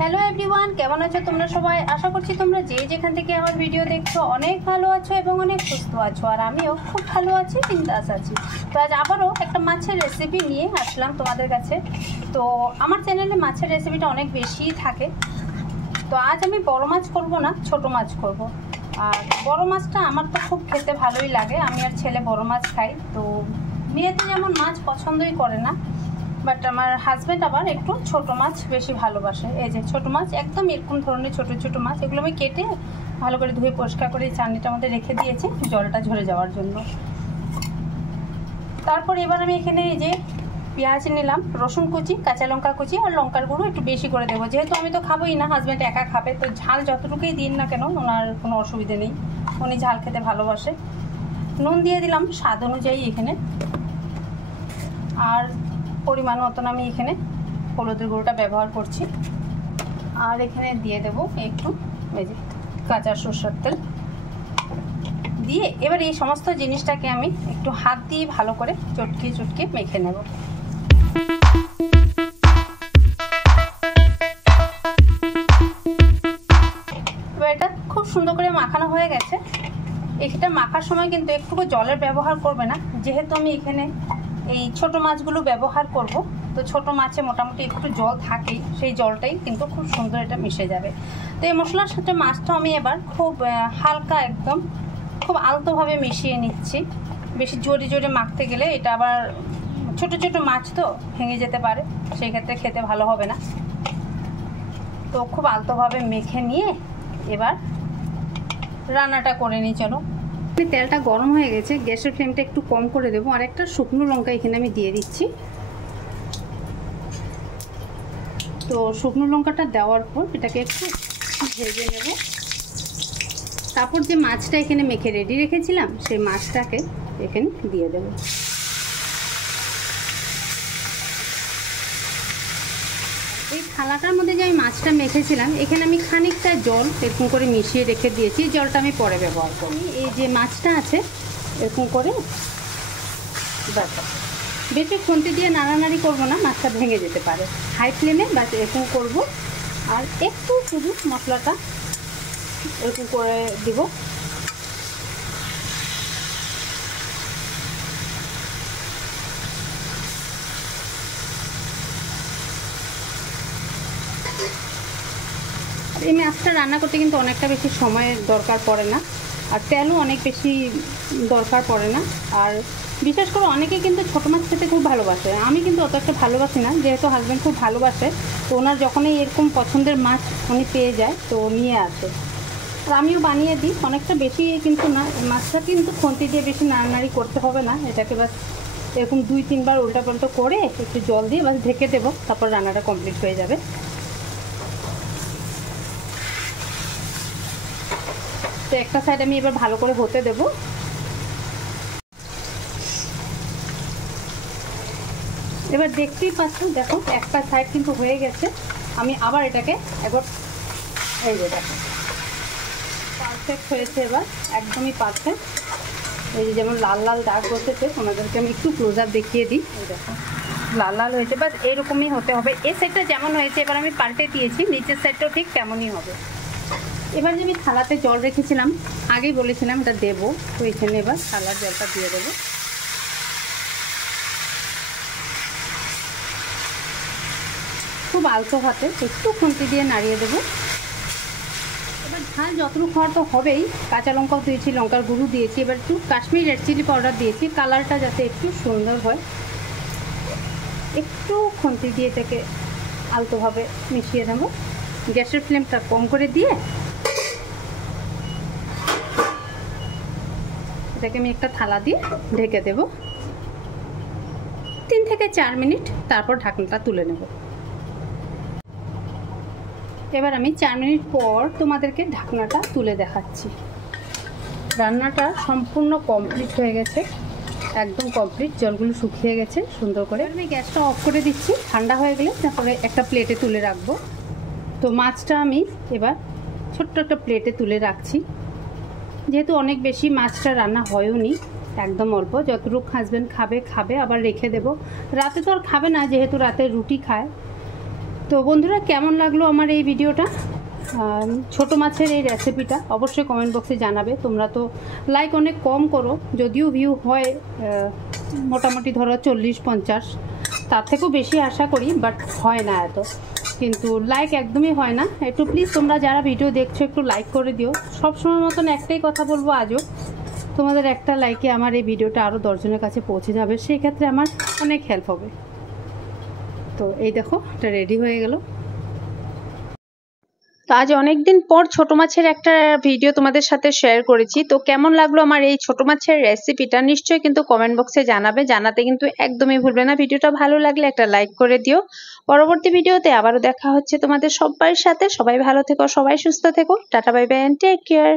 Hello everyone, কেমন আছো তোমরা সবাই? আশা করছি তোমরা যে যেখান থেকে আমার ভিডিও দেখছো অনেক ভালো আছো এবং অনেক সুস্থ আছো। আর আমিও খুব ভালো আছি, বিন্দাস আছি। তো আজ আবারও একটা মাছের রেসিপি নিয়ে আসলাম তোমাদের কাছে। তো আমার চ্যানেলে মাছের রেসিপিটা অনেক বেশিই থাকে। তো আজ আমি বড় মাছ করব না, ছোট মাছ করব। আর বড় মাছটা আমার তো খুব খেতে ভালোই লাগে, আমি আর ছেলে বড় মাছ খাই। তো মেয়েতে যেমন মাছ পছন্দই করে না, বাট আমার হাজব্যান্ড আবার একটু ছোট মাছ বেশি ভালোবাসে। এই যে ছোট মাছ, একদম এরকম ধরনের ছোট ছোট মাছ, এগুলো আমি কেটে ভালো করে ধুয়ে পরিষ্কার করে চাটনিটার মধ্যে রেখে দিয়েছি জলটা ঝরে যাওয়ার জন্য। তারপর এবার আমি এখানে এই যে পেঁয়াজ নিলাম, রসুন কুচি, কাঁচা লঙ্কা কুচি আর লঙ্কার গুঁড়ো একটু বেশি করে দেবো, যেহেতু আমি তো খাবোই না, হাজব্যান্ড একা খাবে। তো ঝাল যতটুকুই দিন না কেন ওনার কোনো অসুবিধে নেই, উনি ঝাল খেতে ভালোবাসে। নুন দিয়ে দিলাম স্বাদ অনুযায়ী এখানে, আর পরিমাণ মতন আমি এখানে হলুদের গুঁড়োটা ব্যবহার করছি। আর এখানে দিয়ে দেবো একটু এই যে কাঁচা সরষের তেল দিয়ে এবার এই সমস্ত জিনিসটাকে আমি একটু হাত দিয়ে ভালো করে চটকিয়ে চটকিয়ে মেখে নেব। এবার এটা খুব সুন্দর করে মাখানো হয়ে গেছে। এটা মাখার সময় কিন্তু একটুকু জলের ব্যবহার করবে না, যেহেতু আমি এখানে এই ছোট মাছগুলো ব্যবহার করব। তো ছোট মাছে মোটামুটি একটু জল থাকেই, সেই জলটাই কিন্তু খুব সুন্দর এটা মিশে যাবে। তো এই মশলার সাথে মাছটা আমি এবার খুব হালকা একদম খুব আলতোভাবে মিশিয়ে নিচ্ছি। বেশি জোরে জোরে মাখতে গেলে এটা আবার ছোট ছোট মাছ তো ভেঙে যেতে পারে, সেই ক্ষেত্রে খেতে ভালো হবে না। তো খুব আলতোভাবে মেখে নিয়ে এবার রান্নাটা করে নিই। চলো, তেলটা গরম হয়ে গেছে, গ্যাসের ফ্লেমটা একটু কম করে দেবো। আর একটা শুকনো লঙ্কা এখানে আমি দিয়ে দিচ্ছি। তো শুকনো লঙ্কাটা দেওয়ার পর এটাকে একটু ভেজে নেব। তারপর যে মাছটা এখানে মেখে রেডি রেখেছিলাম সেই মাছটাকে এখানে দিয়ে দেব। এই থালাটার মধ্যে যে আমি মাছটা মেখেছিলাম এখানে আমি খানিকটা জল এরকম করে মিশিয়ে রেখে দিয়েছি, জলটা আমি পরে ব্যবহার করি। এই যে মাছটা আছে এরকম করে বেশি খুন্তি দিয়ে নাড়ানাড়ি করবো না, মাছটা ভেঙে যেতে পারে। হাই ফ্লেমে বাস এরকম করব। আর একটু শুধু মশলাটা এরকম করে দিব। এই মাছটা রান্না করতে কিন্তু অনেকটা বেশি সময়ের দরকার পড়ে না, আর তেলও অনেক বেশি দরকার পড়ে না। আর বিশেষ করে অনেকে কিন্তু ছোটো মাছ খেতে খুব ভালোবাসে, আমি কিন্তু অত একটা ভালোবাসি না, যেহেতু হাজব্যান্ড খুব ভালোবাসে। তো ওনার যখনই এরকম পছন্দের মাছ উনি পেয়ে যায় তো নিয়ে আসে, আর আমিও বানিয়ে দিই। অনেকটা বেশি কিন্তু না, মাছটা কিন্তু খুন্তি দিয়ে বেশি নাড়ানাড়ি করতে হবে না, এটাকে বাস এরকম 2-3 বার উল্টাপাল্টা করে একটু জল দিয়ে বাস ঢেকে দেবো, তারপর রান্নাটা কমপ্লিট হয়ে যাবে। তো একটা সাইড আমি এবার ভালো করে হতে দেব। এবার দেখতেই পাচ্ছ, দেখো একটা সাইড কিন্তু হয়ে গেছে। আমি আবার এটাকে একবার এই যে দেখো পারফেক্ট হয়েছে, এবার একদমই পারফেক্ট। এই যে যেমন লাল লাল দাগ বসেছে, তোমাদেরকে আমি একটু ক্লোজ আপ দেখিয়ে দিই। এই দেখো লাল লাল হয়েছে, বাস এরকমই হতে হবে। এই সাইডটা যেমন হয়েছে এবার আমি পাল্টে দিয়েছি, নিচের সাইডটাও ঠিক তেমনই হবে। এবার যে আমি থালাতে জল রেখেছিলাম, আগেই বলেছিলাম এটা দেবো, তো এখানে এবার থালার জলটা দিয়ে দেবো। খুব আলতো হাতে একটু খুন্তি দিয়ে নাড়িয়ে দেবো। এবার ঝাল যতটুকু খাওয়ার তো হবেই, কাঁচা লঙ্কাও দিয়েছি, লঙ্কার গুঁড়ো দিয়েছি, এবার একটু কাশ্মীরি রেড চিলি পাউডার দিয়েছি, কালারটা যাতে একটু সুন্দর হয়। একটু খুন্তি দিয়ে এটাকে আলতোভাবে মিশিয়ে দেবো। গ্যাসের ফ্লেমটা কম করে দিয়ে এটাকে আমি একটা থালা দিয়ে ঢেকে দেব 3 থেকে 4 মিনিট, তারপর ঢাকনাটা তুলে নেব। এবার আমি 4 মিনিট পর তোমাদেরকে ঢাকনাটা তুলে দেখাচ্ছি। রান্নাটা সম্পূর্ণ কমপ্লিট হয়ে গেছে, একদম কমপ্লিট, জলগুলো শুকিয়ে গেছে সুন্দর করে। আমি গ্যাসটা অফ করে দিচ্ছি, ঠান্ডা হয়ে গেলে তারপরে একটা প্লেটে তুলে রাখবো। তো মাছটা আমি এবার ছোট্ট একটা প্লেটে তুলে রাখছি। যেহেতু অনেক বেশি মাছটা রান্না হয়ও নি, একদম অল্প, যতটুকু হাজব্যান্ড খাবে আবার রেখে দেব। রাতে তো আর খাবে না, যেহেতু রাতে রুটি খায়, তো বন্ধুরা, কেমন লাগলো আমার এই ভিডিওটা, ছোট মাছের এই রেসিপিটা, অবশ্যই কমেন্ট বক্সে জানাবে। তোমরা তো লাইক অনেক কম করো, যদিও ভিউ হয় মোটামুটি ধরো 40-50, তার থেকেও বেশি আশা করি, বাট হয় না এত, কিন্তু লাইক একদমই হয় না। একটু প্লিজ তোমরা যারা ভিডিও দেখছো একটু লাইক করে দিও। সবসময় মতন একটাই কথা বলবো আজও, তোমাদের একটা লাইকে আমার এই ভিডিওটা আরও 10 জনের কাছে পৌঁছে যাবে, সেই ক্ষেত্রে আমার অনেক হেল্প হবে। তো এই দেখো, এটা রেডি হয়ে গেল। তো আজ অনেক দিন পর ছোট মাছের একটা ভিডিও তোমাদের সাথে শেয়ার করেছি। তো কেমন লাগলো আমার এই ছোট মাছের রেসিপিটা নিশ্চয়ই কিন্তু কমেন্ট বক্সে জানাবে, জানাতে কিন্তু একদমই ভুলবে না। ভিডিওটা ভালো লাগলে একটা লাইক করে দিও। পরবর্তী ভিডিওতে আবারও দেখা হচ্ছে তোমাদের সবার সাথে। সবাই ভালো থেকো, সবাই সুস্থ থেকো। Tata, bye bye and take care.